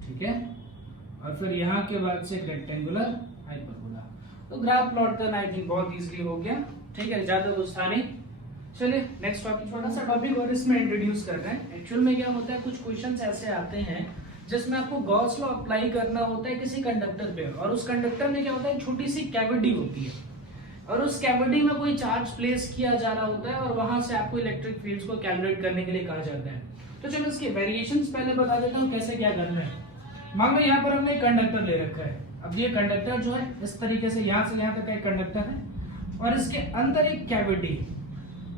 ठीक है? और फिर यहां के बाद से रेक्टेंगुलर हाइपरबोला। तो ग्राफ प्लॉट करना आई थिंक बहुत इजीली हो गया, ठीक है? ज्यादा कुछ था नहीं। चलिए नेक्स्ट टॉपिक, छोटा सा टॉपिक और इसमें इंट्रोड्यूस कर रहे हैं। एक्चुअल में क्या होता है, कुछ क्वेश्चंस ऐसे आते हैं जिसमें आपको गॉस लॉ अप्लाई करना होता है किसी कंडक्टर पे, और उस कंडक्टर में क्या होता है, छोटी सी कैविटी होती है, और उस कैविटी में कोई चार्ज प्लेस किया जा रहा होता है, और वहां से आपको इलेक्ट्रिक फील्ड्स को कैलकुलेट करने के लिए कहा जाता है। तो चलो इसके वेरिएशंस पहले बता देता हूँ कैसे क्या करना है। मान लो यहाँ पर हमने कंडक्टर ले रखा है। अब ये कंडक्टर जो है इस तरीके से यहाँ से यहाँ तक का एक कंडक्टर है, और इसके अंदर एक कैविटी,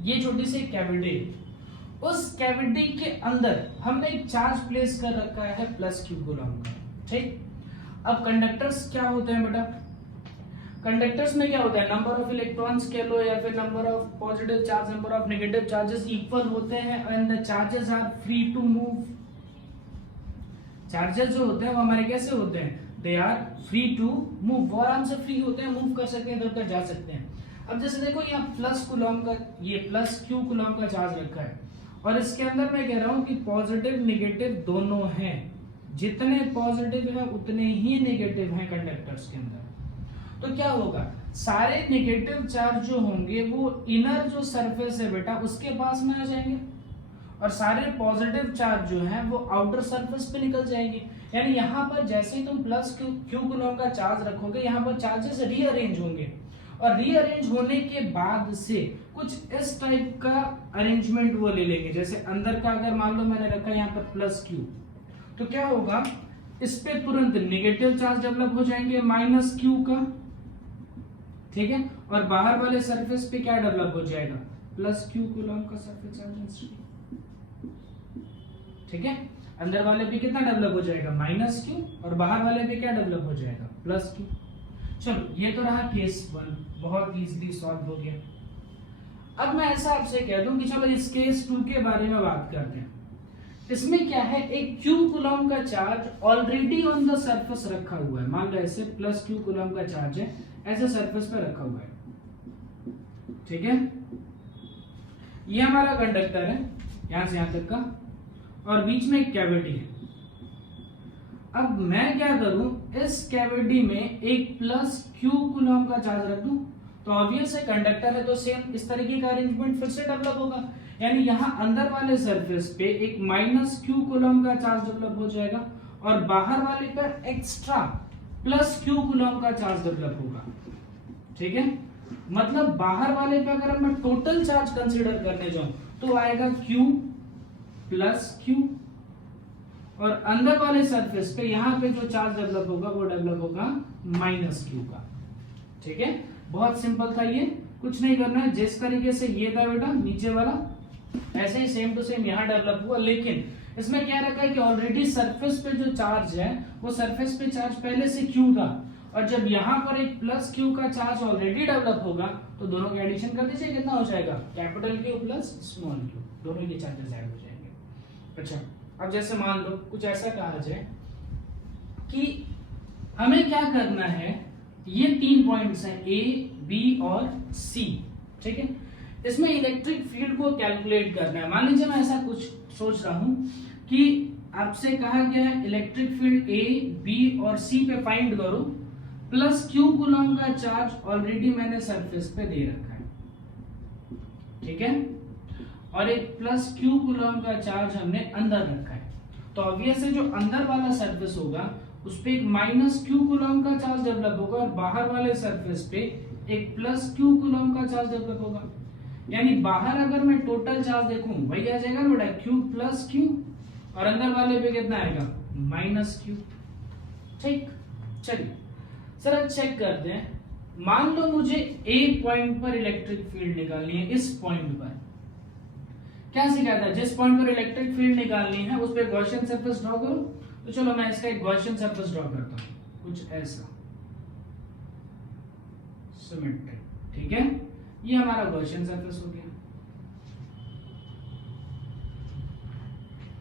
ये छोटी सी कैविटी, उस कैविटी के अंदर हमने एक चार्ज प्लेस कर रखा है +q कूलम का, ठीक? अब कंडक्टर्स क्या होते हैं बेटा? कंडक्टर्स में क्या होता है, नंबर ऑफ इलेक्ट्रॉन्स कह लो या फिर number of positive charge, number of negative charges equal होते हैं and the charges are free to move. Charges जो होते हैं वो हमारे कैसे होते हैं, they are free to move, वो आराम से फ्री होते हैं, मूव कर सकते हैं, इधर उधर जा सकते हैं। अब जैसे देखो यहाँ प्लस कूलम का, ये प्लस क्यू कूलम का चार्ज रखा है और इसके अंदर मैं कह रहा हूं कि पॉजिटिव नेगेटिव दोनों हैं, जितने पॉजिटिव है उतने ही नेगेटिव हैं कंडक्टर्स के अंदर। तो क्या होगा, सारे नेगेटिव चार्ज जो होंगे वो इनर जो सरफेस है बेटा उसके पास में आ जाएंगे और सारे पॉजिटिव चार्ज जो है वो आउटर सरफेस पे निकल जाएंगे। यानी यहाँ पर जैसे ही तुम प्लस क्यू कूलम का चार्ज रखोगे यहाँ पर चार्जेस रीअरेंज होंगे और रीअरेंज होने के बाद से कुछ इस टाइप का अरेंजमेंट वो ले लेंगे। जैसे अंदर का अगर मान लो मैंने रखा यहाँ पर प्लस क्यू, तो क्या होगा, इस पे तुरंत नेगेटिव चार्ज डेवलप हो जाएंगे माइनस क्यू का, ठीक है, और बाहर वाले सरफेस पे क्या डेवलप हो जाएगा, प्लस क्यू कूलम का सरफेस चार्ज, ठीक है। अंदर वाले पे कितना डेवलप हो जाएगा, माइनस क्यू, और बाहर वाले पे क्या डेवलप हो जाएगा, प्लस क्यू। चलो ये तो रहा केस 1, बहुत इजीली सॉल्व हो गया। अब मैं ऐसा आपसे कह दूं कि चलो इस केस 2 के बारे में बात करते हैं। इसमें क्या है, एक क्यू कूलम का charge already on the surface रखा हुआ है, मान लो ऐसे प्लस क्यू कूलम का चार्ज है, ऐसे सरफेस पे रखा हुआ है, ठीक है। ये हमारा कंडक्टर है यहां से यहां तक का और बीच में एक कैविटी है। अब मैं क्या करूं, इस कैविटी में एक प्लस क्यू कूलम का चार्ज रख दूं, तो ऑब्वियस है कंडक्टर है तो सेम इस तरीके का अरेंजमेंट फिर से डेवलप होगा। यानी यहाँ अंदर वाले सरफेस पे एक माइनस क्यू कूलम का चार्ज डेवलप हो जाएगा और बाहर वाले पर एक्स्ट्रा प्लस क्यू कूलम का चार्ज डेवलप होगा, ठीक है। मतलब बाहर वाले पे अगर मैं टोटल चार्ज कंसीडर करने जाऊं तो आएगा क्यू प्लस क्यू और अंदर वाले सरफेस पे यहाँ पे जो चार्ज डेवलप होगा वो डेवलप होगा माइनस क्यू का, ठीक है। बहुत सिंपल था ये, कुछ नहीं करना है। जिस तरीके से ये था बेटा नीचे वाला, ऐसे ही सेम टू सेम यहाँ डेवलप हुआ, लेकिन इसमें क्या रखा है कि ऑलरेडी सरफेस पे जो चार्ज है वो सरफेस पे चार्ज पहले से क्यू था और जब यहाँ पर एक प्लस क्यू का चार्ज ऑलरेडी डेवलप होगा तो दोनों का एडिशन कर दीजिए, कितना हो जाएगा, capital Q plus small Q, दोनों के चार्जेस ऐड हो जाएंगे। अच्छा, अब जैसे मान लो कुछ ऐसा कहा जाए कि हमें क्या करना है, ये 3 पॉइंट्स हैं ए बी और सी, ठीक है। इसमें इलेक्ट्रिक फील्ड को कैलकुलेट करना है। मान लीजिए मैं ऐसा कुछ सोच रहा हूं कि आपसे कहा गया है इलेक्ट्रिक फील्ड ए बी और सी पे फाइंड करो, प्लस क्यू कूलम का चार्ज ऑलरेडी मैंने सरफेस पे दे रखा है, ठीक है, और एक प्लस क्यू कूलम का चार्ज हमने अंदर रखा है। तो ऑब्वियस है जो अंदर वाला सरफेस होगा उस पे एक माइनस क्यू कूलम का चार्ज डेवलप होगा और बाहर वाले सरफेस पे एक प्लस क्यू कूलम का चार्ज डेवलप होगा। यानी बाहर अगर मैं टोटल चार्ज देखूं वही आ जाएगा बेटा क्यू प्लस क्यू और अंदर वाले पे कितना आएगा, माइनस क्यू, ठीक। चलिए सर चेक करते हैं। मान लो मुझे ए पॉइंट पर इलेक्ट्रिक फील्ड निकालनी है, इस पॉइंट पर क्या सिखाया था, जिस पॉइंट पर इलेक्ट्रिक फील्ड निकालनी है उस पर गॉसियन सरफेस ड्रॉ करो। तो चलो मैं इसका एक गॉसियन सरफेस ड्रॉ करता हूं, कुछ ऐसा सिमेट्रिक, ठीक है। ये हमारा गॉसियन सरफेस हो गया।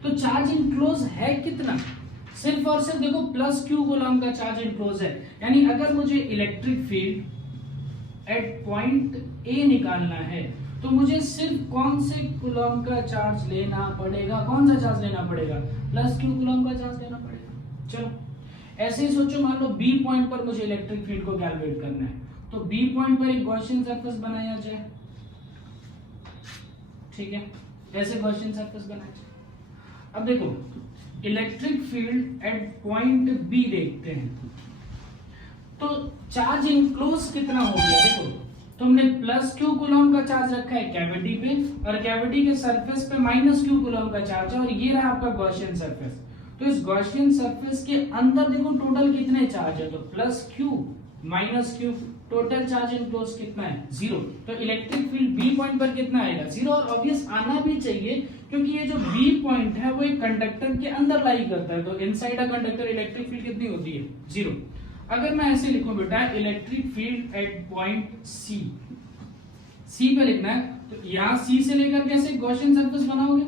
तो चार्ज इनक्लोज है कितना, सिर्फ और सिर्फ देखो प्लस क्यू कूलम का चार्ज इनक्लोज है। यानी अगर मुझे electric field at point A निकालना है तो मुझे सिर्फ कौन से कूलम का चार्ज लेना पड़ेगा, कौन सा चार्ज लेना पड़ेगा, प्लस क्यू कूलम का चार्ज लेना पड़ेगा। चलो ऐसे ही सोचो, मान लो बी पॉइंट पर मुझे इलेक्ट्रिक फील्ड को कैलकुलेट करना है तो बी पॉइंट पर एक गॉसियन सरफेस बनाया जाए, ठीक है, ऐसे गॉसियन सरफेस बनाया जाए। अब देखो electric field at point B देखते हैं तो चार्ज इनक्लोज कितना हो गया। देखो तुमने प्लस क्यू कूलम का चार्ज रखा है कैविटी पे और कैविटी के सरफेस पे माइनस क्यू कूलम का चार्ज है और ये रहा आपका गॉसियन सरफेस। तो इस गॉसियन सरफेस के अंदर देखो टोटल कितने चार्ज है, तो plus Q minus Q, total charge enclose कितना है, 0। तो इलेक्ट्रिक फील्ड बी पॉइंट पर कितना आएगा, 0। और ऑब्वियस आना भी चाहिए क्योंकि ये जो बी पॉइंट है वो एक कंडक्टर के अंदर लाई करता है, तो inside a conductor electric field कितनी होती है, 0। अगर मैं ऐसे लिखूं बेटा electric field at point C पे लिखना है, तो यहाँ सी से लेकर कैसे गॉसियन सरफेस बनाओगे?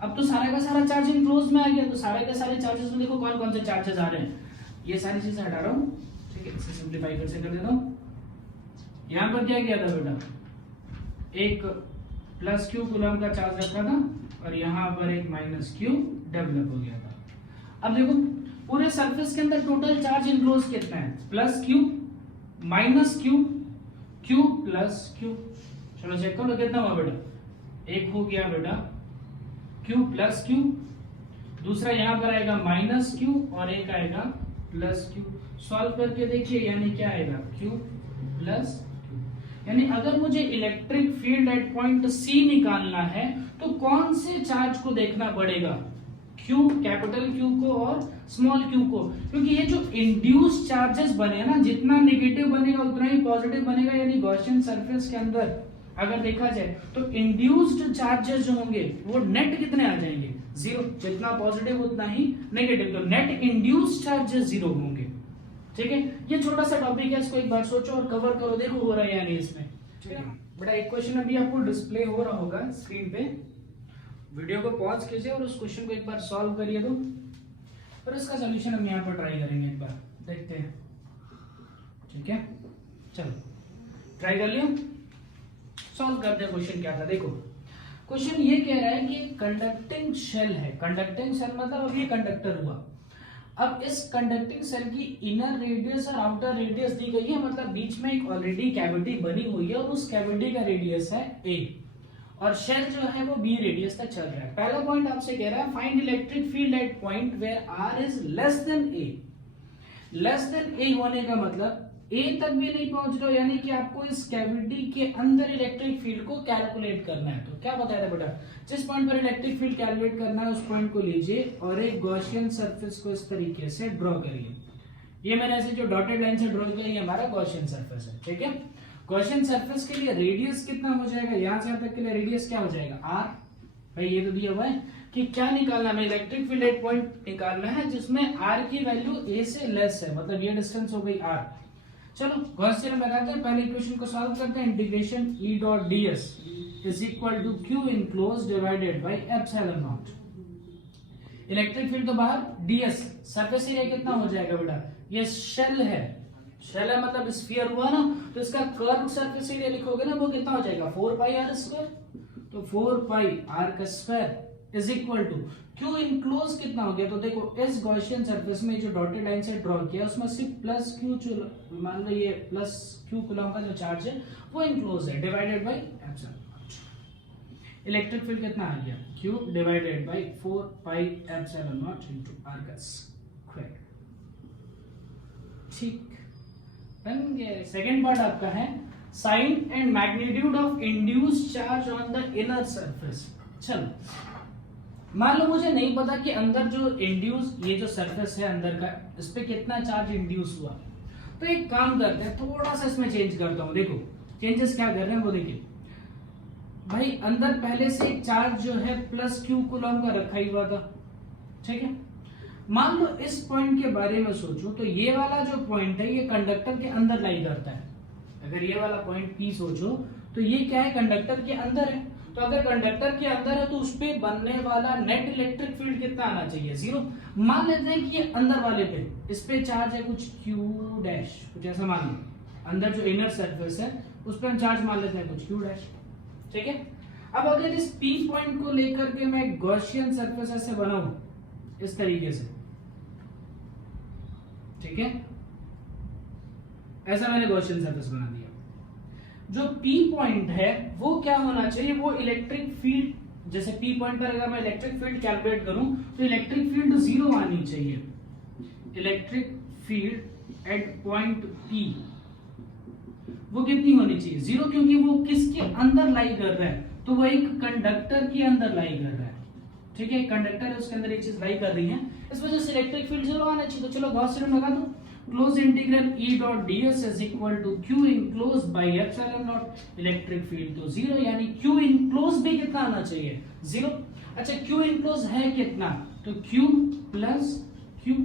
अब तो सारा का सारा चार्ज इनक्लोज में आ गया, तो सारे के सारे चार्जेस में देखो कौन कौन से चार्जेस आ रहे हैं, ये सारी चीजें हटा रहा हूँ, ठीक है, इसे सिंपलीफाई कर देता हूँ। यहाँ पर क्या किया था बेटा, एक प्लस क्यू कूलम का चार्ज रखा था और यहाँ पर एक माइनस क्यू डेवलप हो गया था। अब देखो पूरे सरफेस के अंदर टोटल चार्ज इनक्लोज कितना है, plus Q minus Q Q plus Q. चलो चेक करो कितना हुआ बेटा, एक हो गया बेटा क्यू प्लस क्यू, दूसरा यहाँ पर आएगा माइनस क्यू और एक आएगा प्लस क्यू। सॉल्व करके देखिए यानी क्या आएगा, क्यू प्लस क्यू। यानी अगर मुझे electric field at point C निकालना है तो कौन से चार्ज को देखना पड़ेगा, क्यू, कैपिटल क्यू को और स्मॉल क्यू को, क्योंकि ये जो इंड्यूस चार्जेस बने ना, जितना नेगेटिव बनेगा उतना ही पॉजिटिव बनेगा। यानी गॉसियन सरफेस के अंदर अगर देखा जाए तो इंड्यूस्ड चार्जेस जो होंगे वो नेट कितने आ जाएंगे, जीरो, जितना पॉजिटिव उतना ही नेगेटिव, तो नेट इंड्यूस्ड चार्जेस जीरो होंगे। ठीक है, ये छोटा सा टॉपिक है, इसको एक बार सोचो और कवर करो, देखो हो रहा है या नहीं इसमें। ठीक है बेटा, एक क्वेश्चन अभी आपको डिस्प्ले हो रहा होगा स्क्रीन पे, वीडियो को पॉज कीजिए और उस क्वेश्चन को एक बार सॉल्व करिए तो, और इसका सॉल्यूशन हम यहाँ पर ट्राई करेंगे, एक बार देखते हैं। ठीक है, चलो ट्राई कर लियो, सॉल्व करते हैं। क्वेश्चन क्या था देखो, क्वेश्चन ये कह रहा है कि कंडक्टिंग शेल है, कंडक्टिंग शेल मतलब अब ये कंडक्टर हुआ, अब इस कंडक्टिंग सेल की इनर रेडियस और आउटर रेडियस दी गई है, मतलब बीच में एक ऑलरेडी कैविटी बनी हुई है और उस कैविटी का रेडियस है a और शेल जो है वो b रेडियस तक चल रहा है। पहला पॉइंट आपसे कह रहा है find electric field at point where r is less than a। Less than a होने का मतलब a तक भी नहीं पहुंच रहे, यानी कि आपको इस कैविटी के अंदर इलेक्ट्रिक फील्ड को कैलकुलेट करना है। तो क्या बताया था बेटा, जिस पॉइंट पर इलेक्ट्रिक फील्ड कैलकुलेट करना है उस पॉइंट को लीजिए और एक गॉसियन सरफेस को इस तरीके से ड्रॉ करिए। ये मैंने ऐसे जो डॉटेड लाइन से ड्रॉ किया ये हमारा गॉसियन सरफेस है। ठीक है, गॉसियन सरफेस के लिए रेडियस कितना हो जाएगा, यहां से यहां तक के लिए रेडियस क्या हो जाएगा, r। भाई ये तो दिया हुआ है कि क्या निकालना है, इलेक्ट्रिक फील्ड एट पॉइंट निकालना है जिसमें r की वैल्यू a से लेस है, मतलब ये डिस्टेंस हो गई r। चलो गॉस थ्योरम लगाते हैं, पहले इक्वेशन को सॉल्व करते हैं। Integration E dot ds is equal to q enclose divided by epsilon naught. Electric field तो बाहर, ds सरफेस एरिया कितना हो जाएगा बेटा, ये शेल है, शेल है मतलब स्फीयर हुआ ना, तो इसका कर्व सरफेस एरिया लिखोगे ना वो कितना हो जाएगा 4 पाई r स्क्वायर, तो 4 पाई r का square is equal to q enclose कितना हो गया, तो देखो इस गॉसियन सरफेस में जो डॉटेड लाइन से ड्रॉ किया उसमें सिर्फ प्लस क्यू, मान लो ये प्लस क्यू कूलम का जो चार्ज है वो इनक्लोज है, divided by epsilon naught. Electric field कितना आ गया, q divided by 4 pi epsilon naught into r का स्क्वायर। ठीक, बन गया। सेकंड पार्ट आपका है sign and magnitude of induced charge on the inner surface. चलो मान लो मुझे नहीं पता कि अंदर जो इंड्यूस, ये जो सरफेस है अंदर का, इस पे कितना चार्ज इंड्यूस हुआ, तो एक काम करते हैं, थोड़ा सा इसमें चेंज करता हूं। देखो चेंजेस क्या कर रहे हैं वो देखिए। भाई अंदर पहले से एक चार्ज जो है प्लस क्यू कूलम का रखा ही हुआ था, ठीक है। मान लो इस पॉइंट के बारे में सोचो तो ये वाला जो पॉइंट है ये कंडक्टर के अंदर लाई करता है। अगर ये वाला पॉइंट P सोचो तो ये क्या है, कंडक्टर के अंदर है, तो अगर कंडक्टर के अंदर है तो उस पे बनने वाला नेट इलेक्ट्रिक फील्ड कितना आना चाहिए, 0। मान लेते हैं कि ये अंदर वाले पे, इस पे चार्ज है कुछ Q डैश, कुछ ऐसा मान लो, अंदर जो इनर सरफेस है उस पे हम चार्ज मान लेते हैं कुछ Q डैश, ठीक है। अब अगर इस P पॉइंट को लेकर के मैं गॉसियन सरफेस ऐसे बनाऊं इस तरीके से, ठीक है, ऐसा मैंने गॉसियन सरफेस बना दिया। जो P पॉइंट है वो क्या होना चाहिए, वो इलेक्ट्रिक फील्ड, जैसे P पॉइंट पर अगर मैं इलेक्ट्रिक फील्ड कैलकुलेट करूं तो इलेक्ट्रिक फील्ड 0 आनी चाहिए। Electric field at point P वो कितनी होनी चाहिए, 0, क्योंकि वो किसके अंदर लाई कर रहा है, तो वो एक कंडक्टर के अंदर लाई कर रहा है, ठीक है। कंडक्टर है उसके अंदर एक चीज लाई कर रही है, इस वजह से इलेक्ट्रिक फील्ड 0 आना चाहिए। तो चलो गॉस थ्योरम लगा दो, close integral E dot ds is equal to Q enclose by epsilon naught. Electric field तो 0, यानी Q इनक्लोज भी कितना आना चाहिए, 0। अच्छा Q इनक्लोज है कितना, तो Q प्लस Q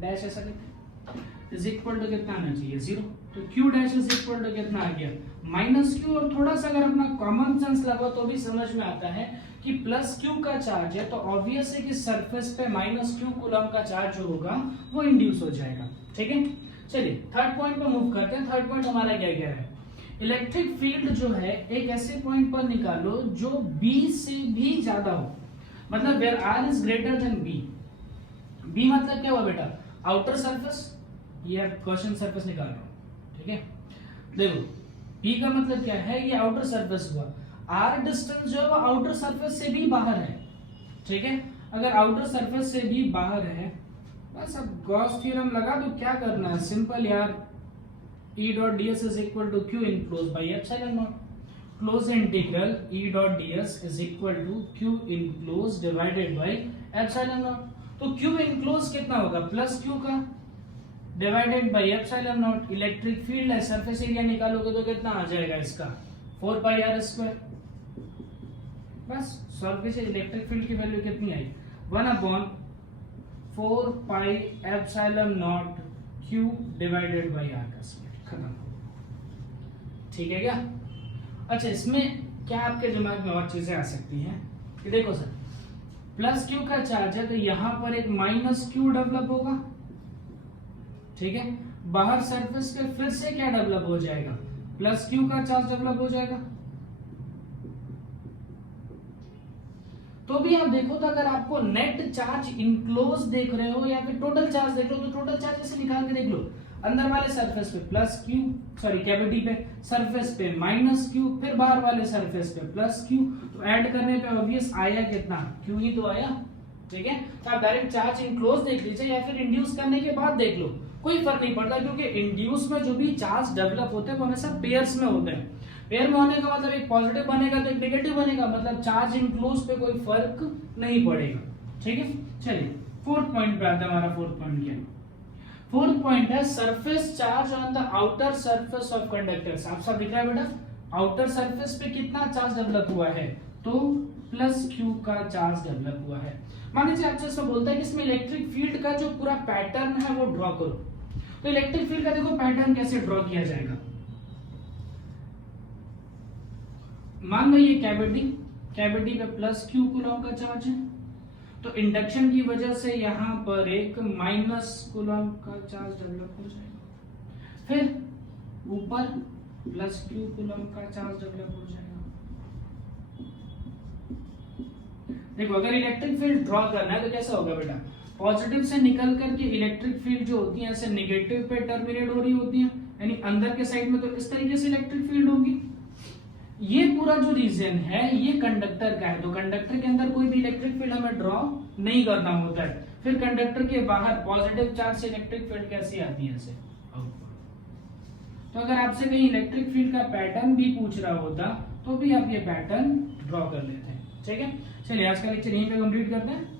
डैश ऐसा लिखते हैं, इज इक्वल टू कितना आना चाहिए 0। तो q dash is equal to कितना आ गया माइनस q। और थोड़ा सा अगर अपना कॉमन सेंस लगाओ तो भी समझ में आता है कि प्लस q का चार्ज है तो ऑब्वियस है कि सरफेस पे माइनस q कूलम का चार्ज जो होगा वो इंड्यूस हो जाएगा। ठीक है, चलिए थर्ड पॉइंट पर मूव करते हैं। थर्ड पॉइंट हमारा क्या क्या है, इलेक्ट्रिक फील्ड जो है एक ऐसे पॉइंट पर निकालो जो b से भी ज्यादा हो, मतलब where r is greater than b। b मतलब क्या हुआ बेटा, आउटर सरफेस, ये क्वेश्चन सरफेस निकाल रहा हूं। ठीक है, देखो b का मतलब क्या है, ये आउटर सरफेस हुआ। r डिस्टेंस जो है वो आउटर सरफेस से भी बाहर है। ठीक है, अगर आउटर सरफेस से भी बाहर है, बस अब गॉस थ्योरम लगा दो, क्या करना है सिंपल यार, E dot ds is equal to q enclose by epsilon naught. Close integral E dot ds is equal to q enclose divided by epsilon naught. तो q इनक्लोज कितना होगा, प्लस q का divided by epsilon naught. Electric field है, surface area निकालोगे तो कितना आ जाएगा इसका 4 पाई r स्क्वायर। बस सॉल्व कीजिए, इलेक्ट्रिक फील्ड की वैल्यू कितनी आई 1/4 pi epsilon naught q divided by r का स्क्वायर। खत्म। ठीक है क्या? अच्छा, इसमें क्या आपके दिमाग में और चीजें आ सकती हैं कि देखो सर प्लस q का चार्ज है तो यहां पर एक माइनस q डेवलप होगा। ठीक है, बाहर सरफेस पे फिर से क्या डेवलप हो जाएगा, प्लस q का चार्ज डेवलप हो जाएगा। तो भी आप देखो तो अगर आपको नेट चार्ज इनक्लोज देख रहे हो या फिर टोटल चार्ज देख रहे हो तो टोटल चार्ज ऐसे निकाल के देख लो, अंदर वाले सरफेस पे प्लस q, सॉरी कैविटी पे सरफेस पे माइनस q, फिर बाहर वाले सरफेस पे प्लस q, तो ऐड करने पे ऑब्वियस आया कितना q ही तो आया। ठीक है, तो आप डायरेक्ट चार्ज इनक्लोज देख लीजिए या फिर इंड्यूस करने के बाद देख लो, कोई फर्क नहीं पड़ता, क्योंकि इंड्यूस में जो भी चार्ज डेवलप होते हैं वो हमेशा पेयर्स में होते हैं। पेयर में होने का मतलब एक पॉजिटिव बनेगा तो एक नेगेटिव बनेगा, मतलब चार्ज इनक्लोज पे कोई फर्क नहीं पड़ेगा। ठीक है, चलिए फोर्थ पॉइंट पे आते हैं। हमारा फोर्थ पॉइंट क्या है, फोर्थ पॉइंट है surface charge on the outer surface of conductors. आप सब दिख रहा है बेटा, आउटर सरफेस पे कितना चार्ज डेवलप हुआ है, तो प्लस q का चार्ज डेवलप हुआ है। मान लीजिए आपसे सब बोलता है कि इसमें इलेक्ट्रिक फील्ड का जो पूरा पैटर्न है वो ड्रॉ करो, तो इलेक्ट्रिक फील्ड का देखो पैटर्न कैसे ड्रॉ किया जाएगा। मान लो ये कैविटी पे प्लस q कूलम का चार्ज है, तो इंडक्शन की वजह से यहां पर एक माइनस कूलम का चार्ज डेवलप हो जाएगा, फिर ऊपर प्लस q कूलम का चार्ज डेवलप हो जाएगा। देखो अगर इलेक्ट्रिक फील्ड ड्रॉ करना है तो कैसा होगा बेटा, पॉजिटिव से निकल करके इलेक्ट्रिक फील्ड जो होती है ऐसे नेगेटिव पे टर्मिनेट हो रही होती है, यानी अंदर के साइड में तो इस तरीके से इलेक्ट्रिक फील्ड होगी। ये पूरा जो रीजन है ये कंडक्टर का है, तो कंडक्टर के अंदर कोई भी इलेक्ट्रिक फील्ड हमें ड्रॉ नहीं करना होता है। फिर कंडक्टर के बाहर पॉजिटिव चार्ज से इलेक्ट्रिक फील्ड कैसी आती है ऐसे। तो अगर आपसे कहीं इलेक्ट्रिक फील्ड का पैटर्न भी पूछ रहा होता तो भी आप ये पैटर्न ड्रॉ कर लेते हैं। ठीक है, चलिए आज का लेक्चर यहीं पे कंप्लीट करते हैं।